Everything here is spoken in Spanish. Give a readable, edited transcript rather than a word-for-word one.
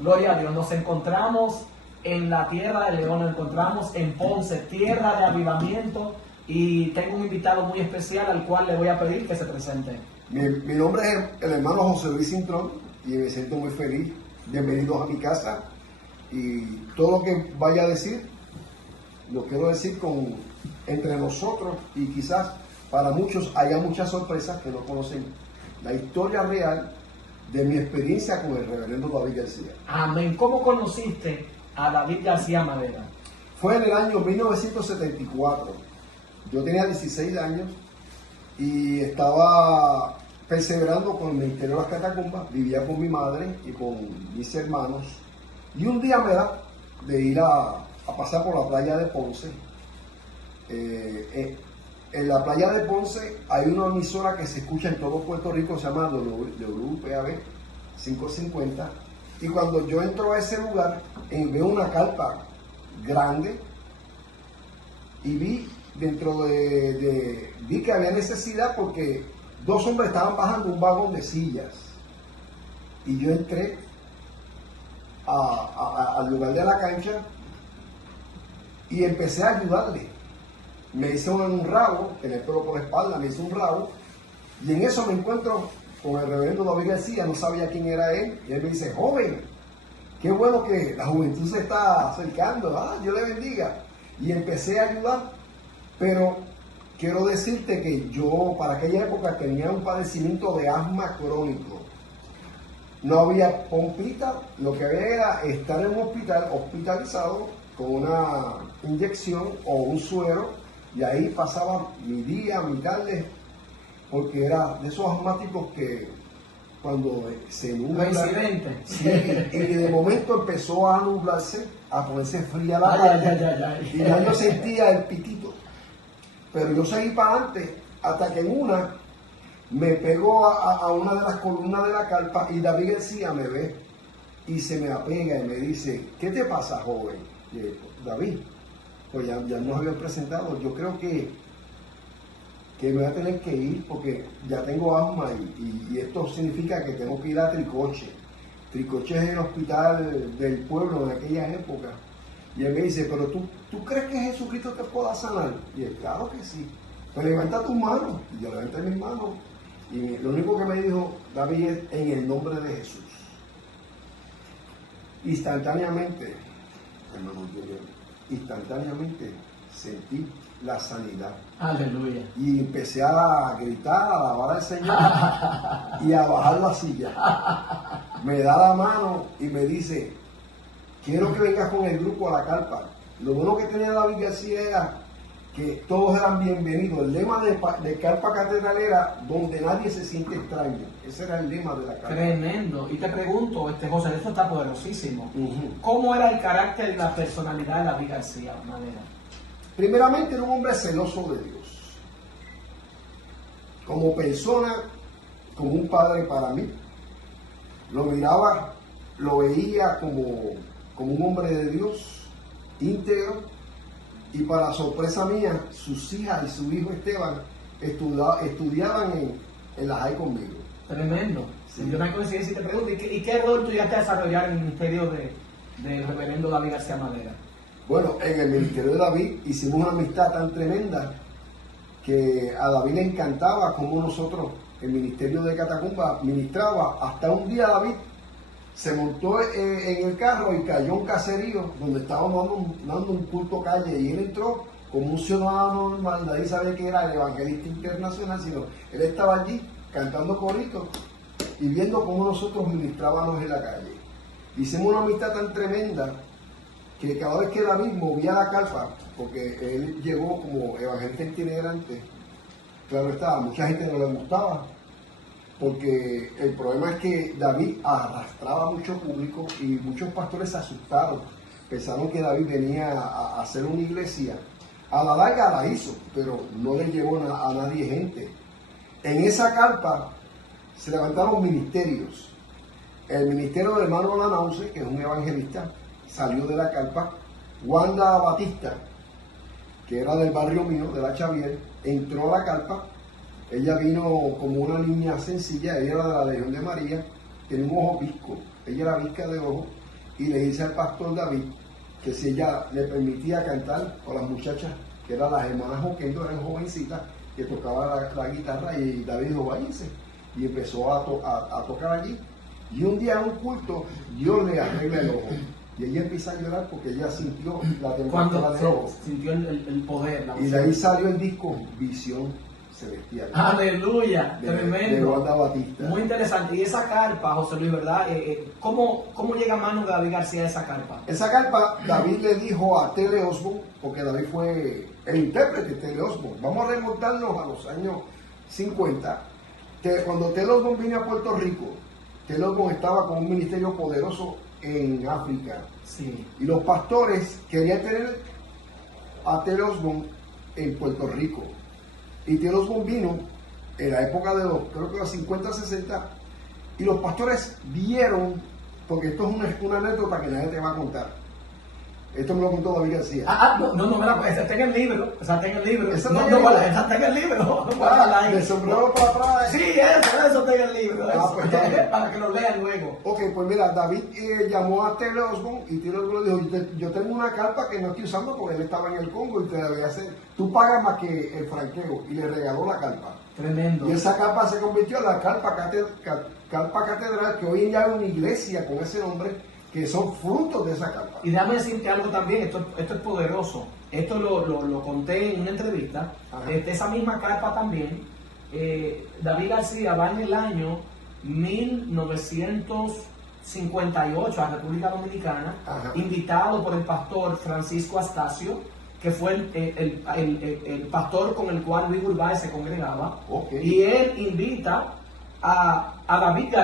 Gloria a Dios. Nos encontramos en la tierra de León, nos encontramos en Ponce, tierra de avivamiento, y tengo un invitado muy especial al cual le voy a pedir que se presente. Mi nombre es el hermano José Luis Cintrón y me siento muy feliz. Bienvenidos a mi casa, y todo lo que vaya a decir lo quiero decir entre nosotros, y quizás para muchos haya muchas sorpresas que no conocen la historia real de mi experiencia con el reverendo David García. Amén. ¿Cómo conociste a David García Madera? Fue en el año 1974. Yo tenía 16 años y estaba perseverando con el ministerio de las catacumbas. Vivía con mi madre y con mis hermanos, y un día me da de ir a pasar por la playa de Ponce. En la playa de Ponce hay una emisora que se escucha en todo Puerto Rico, se llama WPAB 550, y cuando yo entro a ese lugar veo una carpa grande, y vi que había necesidad porque dos hombres estaban bajando un vagón de sillas, y yo entré al lugar de la cancha y empecé a ayudarle. Me hice un rabo, tenía el pelo por la espalda, me hice un rabo, y en eso me encuentro con el reverendo David García. No sabía quién era él, y él me dice: joven, qué bueno que la juventud se está acercando, Dios le bendiga. Y empecé a ayudar, pero quiero decirte que yo para aquella época tenía un padecimiento de asma crónico. No había pompita, lo que había era estar en un hospital hospitalizado con una inyección o un suero, y ahí pasaba mi día, mi tarde, porque era de esos asmáticos que cuando se nubla, sí, y de momento empezó a nublarse, a ponerse fría la tarde, y ya yo sentía el pitito, pero yo seguí para adelante hasta que en una me pegó a una de las columnas de la carpa, y David García me ve y se me apega y me dice: ¿qué te pasa, joven? Y yo: David, pues ya nos habían presentado, yo creo que me voy a tener que ir porque ya tengo asma, y esto significa que tengo que ir a Tricoche. Tricoche es el hospital del pueblo en aquella época. Y él me dice: pero ¿tú crees que Jesucristo te pueda sanar? Y él: claro que sí. Pues levanta tus manos. Y yo levanté mis manos, y lo único que me dijo David es: en el nombre de Jesús. Instantáneamente, hermano, instantáneamente sentí la sanidad. Aleluya. Y empecé a gritar, a alabar al Señor y a bajar la silla. Me da la mano y me dice: quiero que vengas con el grupo a la carpa. Lo bueno que tenía David García era que todos eran bienvenidos. El lema de Carpa Catedral era: donde nadie se siente extraño. Ese era el lema de la carpa. Tremendo. Y te pregunto, José, esto está poderosísimo. ¿Cómo era el carácter y la personalidad de David García Madera? Primeramente, era un hombre celoso de Dios. Como persona, como un padre para mí. Lo miraba, lo veía como un hombre de Dios, íntegro. Y para sorpresa mía, sus hijas y su hijo Esteban estudiaban en la high conmigo. Tremendo. Sí. Yo una coincidencia y te pregunto: ¿y qué rol tú llegaste a desarrollar en el ministerio del reverendo David García Madera? Bueno, en el ministerio de David hicimos una amistad tan tremenda que a David le encantaba cómo nosotros, el ministerio de Catacumba, ministraba. Hasta un día David se montó en el carro y cayó a un caserío donde estábamos dando un culto calle, y él entró como un ciudadano normal. Nadie sabía que era el evangelista internacional, sino él estaba allí cantando coritos y viendo cómo nosotros ministrábamos en la calle. Hicimos una amistad tan tremenda que cada vez que David movía la carpa, porque él llegó como evangelista itinerante, claro estaba, mucha gente no le gustaba, porque el problema es que David arrastraba mucho público y muchos pastores se asustaron, pensaron que David venía a hacer una iglesia. A la larga la hizo, pero no le llevó a nadie gente. En esa carpa se levantaron ministerios. El ministerio del hermano Lanause, que es un evangelista, salió de la carpa. Wanda Batista, que era del barrio mío, de la Xavier, entró a la carpa. Ella vino como una niña sencilla, ella era de la Legión de María, tenía un ojo visco, ella era visca de ojo, y le dice al pastor David que si ella le permitía cantar con las muchachas, que eran las hermanas Joquendo, eran jovencitas, que tocaban la guitarra, y David dijo, váyanse, y empezó a tocar allí. Y un día en un culto, Dios le arregla el ojo. Y ella empieza a llorar porque ella sintió la temperatura del ojo. Sintió el poder. Y de ahí salió el disco Visión Celestial. Aleluya, de tremendo. Wanda Batista. Muy interesante. Y esa carpa, José Luis, ¿verdad? ¿Cómo llega a manos de David García esa carpa? Esa carpa, David le dijo a Tele Osborne, porque David fue el intérprete de Tele Osborne. Vamos a remontarnos a los años 50. Cuando Tele Osborne vino a Puerto Rico, Tele Osborne estaba con un ministerio poderoso en África. Sí. Y los pastores querían tener a Tele Osborne en Puerto Rico. Y Tele Osborne vino en la época de creo que los 50, 60, y los pastores vieron, porque esto es una anécdota que nadie te va a contar. Esto me lo contó David García. Esa está en el libro. Esa está en el libro. Esa No, está en el libro. esa está en el libro. Guárdala ahí. De sombrero para atrás. Sí, eso está en el libro. Pues, está bien. Para que lo lean luego. Ok, pues mira, David llamó a Tele Osborne, y Tele Osborne le dijo, yo tengo una carpa que no estoy usando porque él estaba en el Congo y te la voy a hacer. Tú pagas más que el franqueo. Y le regaló la carpa. Tremendo. Y esa carpa se convirtió en la carpa catedral, que hoy en día hay una iglesia con ese nombre, que son frutos de esa carpa. Y déjame decirte algo también, esto es poderoso. Esto lo conté en una entrevista. Esa misma carpa también, David García va en el año 1958 a República Dominicana, invitado por el pastor Francisco Astacio, que fue el pastor con el cual Luis Urbáez se congregaba. Y él invita a David García